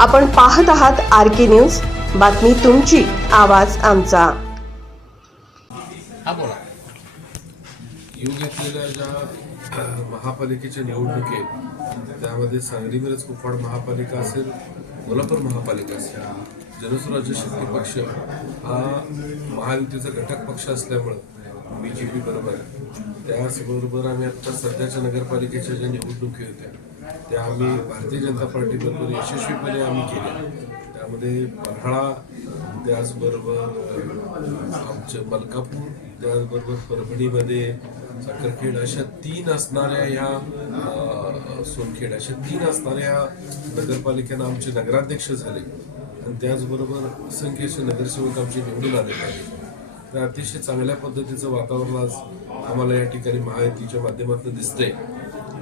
आपण पाहत आहात आर के न्यूज. बातमी तुमची आवाज आमचा. हा बोला. येऊ घेतलेल्या ज्या महापालिकेच्या निवडणूक आहेत त्यामध्ये सांगली मिरज कुपवाड महापालिका असेल कोल्हापूर महापालिका असेल जनस्वराज्य शक्ती पक्ष हा महायुतीचा घटक पक्ष असल्यामुळं बी जे पी बरोबर. आहे त्याचबरोबर आम्ही आता सध्याच्या नगरपालिकेच्या ज्या निवडणुकी होत्या त्या आम्ही भारतीय जनता पार्टीबरोबर यशस्वीपणे आम्ही केल्या त्यामध्ये पन्हाळा त्याचबरोबर आमचं मलकापूर त्याचबरोबर परभणीमध्ये साखरखेड अशा तीन असणाऱ्या ह्या सोनखेड अशा तीन असणाऱ्या नगरपालिकेनं आमचे नगराध्यक्ष झाले. आणि त्याचबरोबर असंख्य असे नगरसेवक आमचे निवडून आलेले आहेत तर अतिशय चांगल्या पद्धतीचं वातावरण आज आम्हाला या ठिकाणी महायुतीच्या माध्यमातून दिसतंय.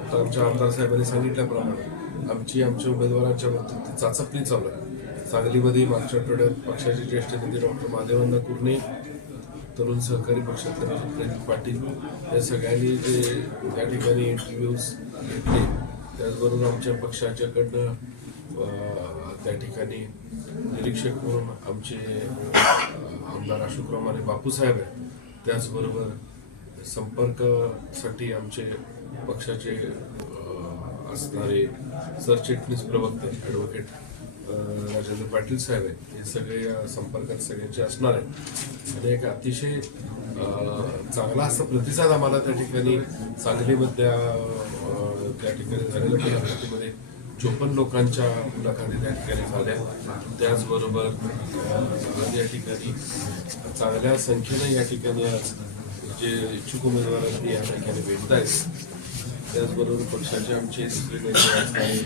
आता आमच्या आमदार साहेबांनी सांगितल्याप्रमाणे आमची आमच्या उमेदवारांच्या बाबतीत ती चाचपणी चालू आहे. सांगलीमध्ये मागच्या आठवड्यात पक्षाचे ज्येष्ठ नेते डॉक्टर महादेवांना कुर्णे तरुण सहकारी पक्षातले प्रदीप पाटील या सगळ्यांनी जे त्या ठिकाणी इंटरव्ह्यूज घेतले त्याचबरोबर आमच्या पक्षाच्याकडनं त्या ठिकाणी निरीक्षक म्हणून आमचे आमदार अशोक बापूसाहेब आहेत. त्याचबरोबर संपर्कासाठी आमचे पक्षाचे असणारे सरचिटणीस प्रवक्ते ॲडव्होकेट राजेंद्र पाटील साहेब आहेत. हे सगळे या संपर्कात सगळ्यांचे असणार आहेत. आणि एक अतिशय चांगला असा प्रतिसाद आम्हाला त्या ठिकाणी सांगलीमधल्या त्या ठिकाणी झालेल्या मुलाखतीमध्ये चोपन्न लोकांच्या मुलाखती त्या ठिकाणी झाल्या. त्याचबरोबर या ठिकाणी चांगल्या संख्येने या ठिकाणी आज जे इच्छुक उमेदवारांनी या ठिकाणी भेटत आहेत. त्याचबरोबर पक्षाचे आमचे दुसरे नेते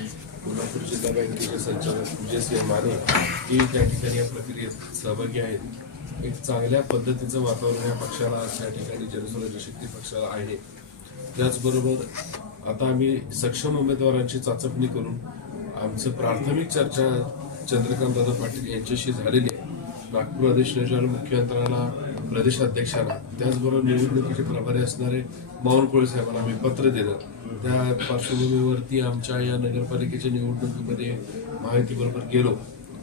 कोल्हापूर जिल्हा बँकेचे संचालक एम माने हे त्या ठिकाणी या प्रक्रियेत सहभागी आहेत. एक चांगल्या पद्धतीचं वातावरण या पक्षाला त्या या ठिकाणी जनसुराज्य शक्ती पक्षाला आहे. त्याचबरोबर आता आम्ही सक्षम उमेदवारांची चाचपणी करून आमचं प्राथमिक चर्चा चंद्रकांत दादा पाटील यांच्याशी झालेली आहे. नागपूर अधिष्ठानाच्या मुख्यमंत्र्यांना प्रदेशाध्यक्षांना त्याचबरोबर निवडणुकीचे प्रभारी असणारे बावनकुळे साहेबांना आम्ही पत्र दिलं. त्या पार्श्वभूमीवरती आमच्या या नगरपालिकेच्या निवडणुकीमध्ये माहितीबरोबर गेलो.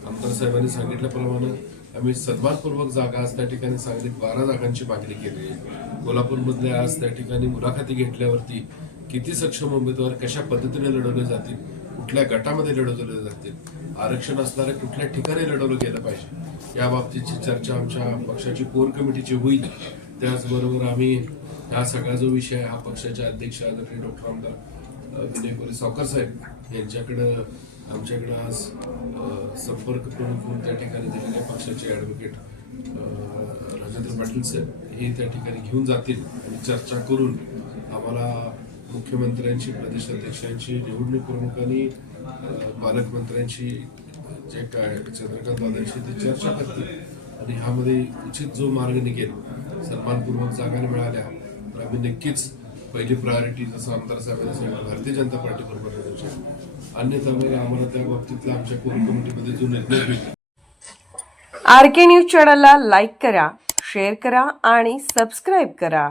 आमदार साहेबांनी सांगितल्याप्रमाणे आम्ही सन्मानपूर्वक जागा आज त्या ठिकाणी सांगलीत बारा जागांची मागणी केली आहे. कोल्हापूरमधल्या आज त्या ठिकाणी मुलाखती घेतल्यावरती किती सक्षम उमेदवार कशा पद्धतीने लढवले जातील कुठल्या गटामध्ये लढवले जातील? आरक्षण असणाऱ्या कुठल्या ठिकाणी लढवलं गेलं पाहिजे? या बाबतीची चर्चा आमच्या पक्षाची कोर कमिटीची होईल. त्याचबरोबर आम्ही हा सगळा जो विषय हा पक्षाचे अध्यक्ष आदरणीय डॉक्टर आमदार विनय कोरे सावकर साहेब यांच्याकडं आमच्याकडं आज संपर्क प्रमुख म्हणून त्या ठिकाणी दिलेल्या पक्षाचे ॲडव्होकेट राजेंद्र पाटील साहेब हे त्या ठिकाणी घेऊन जातील आणि चर्चा करून आम्हाला मुख्यमंत्र्यांची प्रदेशाध्यक्षांची निवडणूक प्रमुखांनी अ, पालकमंत्र्यांची जे काय चंद्रकांत दादांशी ते चर्चा करतील. आणि ह्यामध्ये उचित जो मार्ग निघेल सन्मानपूर्वक जागा मिळाल्या तर आम्ही नक्कीच पहिली प्रायोरिटी जसं आमदार साहेबांनी सांगितलं भारतीय जनता पार्टी बरोबर द्यायची अन्यथा मग आम्हाला त्या बाबतीतला आमच्या कोर कमिटीमध्ये जो निर्णय होईल. आर के न्यूज चॅनलला लाईक करा शेअर करा आणि सबस्क्राईब करा.